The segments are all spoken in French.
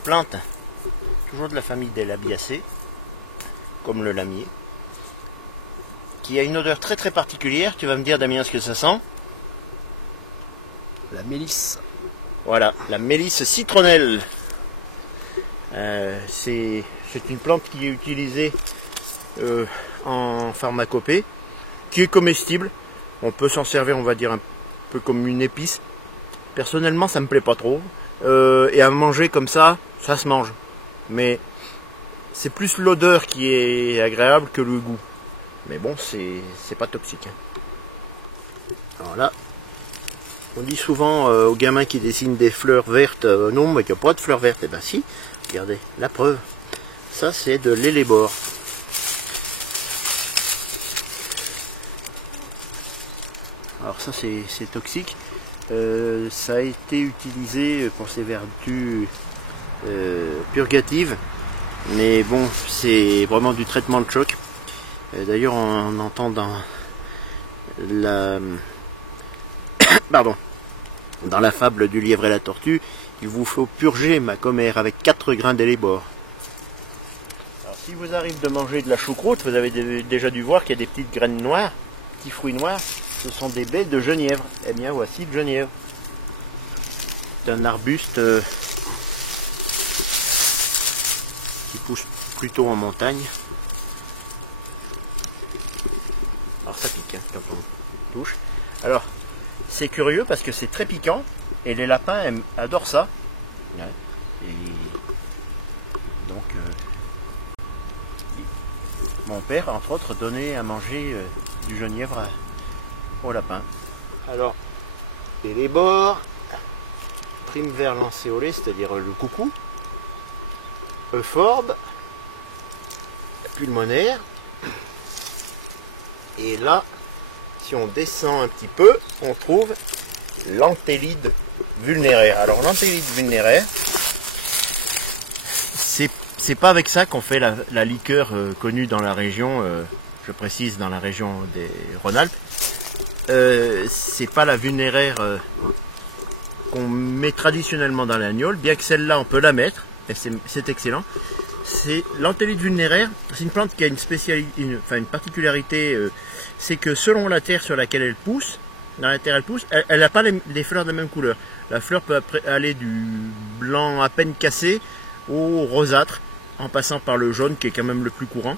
plante, toujours de la famille des Labiacées, comme le lamier, qui a une odeur très très particulière. Tu vas me dire, Damien, ce que ça sent? La mélisse. Voilà, la mélisse citronnelle. C'est une plante qui est utilisée en pharmacopée, qui est comestible. On peut s'en servir, on va dire, un peu comme une épice. Personnellement, ça me plaît pas trop. Et à manger comme ça se mange. Mais c'est plus l'odeur qui est agréable que le goût. Mais bon, c'est pas toxique. Alors là, on dit souvent aux gamins qui dessinent des fleurs vertes, non, mais qu'il n'y a pas de fleurs vertes. Eh ben si, regardez, la preuve. Ça, c'est de l'hellebore. Alors ça, c'est toxique. Ça a été utilisé pour ses vertus purgatives. Mais bon, c'est vraiment du traitement de choc. D'ailleurs, on entend dans la... Pardon. Dans la fable du lièvre et la tortue, il vous faut purger ma commère avec 4 grains d'hellebore. Alors si vous arrive de manger de la choucroute, vous avez déjà dû voir qu'il y a des petites graines noires, petits fruits noirs. Ce sont des baies de genièvre. Eh bien voici le genièvre. C'est un arbuste qui pousse plutôt en montagne. Alors ça pique hein, quand on touche. Alors c'est curieux parce que c'est très piquant et les lapins adorent ça. Ouais. Et donc mon père entre autres donnait à manger du genièvre aux lapins. Alors hellebore, primevère lancéolée, c'est-à-dire le coucou, euphorbe, pulmonaire. Et là, si on descend un petit peu, on trouve l'antellide vulnéraire. Alors l'antellide vulnéraire, c'est pas avec ça qu'on fait la liqueur connue dans la région, je précise dans la région des Rhône-Alpes. C'est pas la vulnéraire qu'on met traditionnellement dans l'agnole, bien que celle-là on peut la mettre, et c'est excellent. C'est l'antellide vulnéraire, c'est une plante qui a une particularité, c'est que selon la terre sur laquelle elle pousse, dans la terre elle pousse, elle n'a pas les fleurs de la même couleur. La fleur peut aller du blanc à peine cassé au rosâtre, en passant par le jaune qui est quand même le plus courant.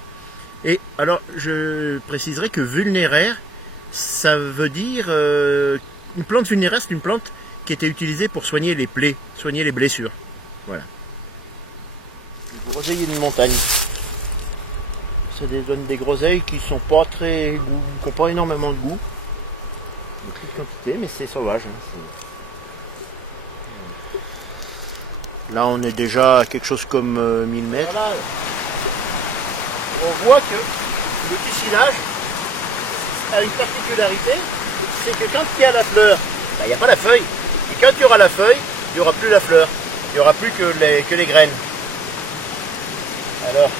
Et alors je préciserai que vulnéraire, ça veut dire une plante vulnéraire, c'est une plante qui était utilisée pour soigner les plaies, soigner les blessures. Voilà. Les groseilliers de montagne. Ça donne des groseilles qui sont pas très goût, qui n'ont pas énormément de goût. De petite quantité, mais c'est sauvage. Hein. Là, on est déjà à quelque chose comme 1000 mètres. Voilà. On voit que le tussilage a une particularité, c'est que quand il y a la fleur, il n'y a pas la feuille. Et quand il y aura la feuille, il n'y aura plus la fleur. Il n'y aura plus que les graines. Alors,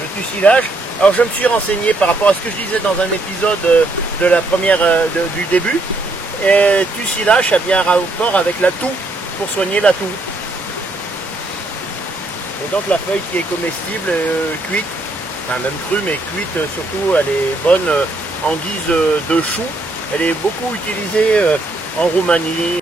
le tussilage, alors je me suis renseigné par rapport à ce que je disais dans un épisode de la première, du début. Et tussilage, ça a bien rapport avec la toux, pour soigner la toux. Et donc la feuille qui est comestible, cuite, enfin même crue, mais cuite surtout, elle est bonne en guise de chou. Elle est beaucoup utilisée en Roumanie,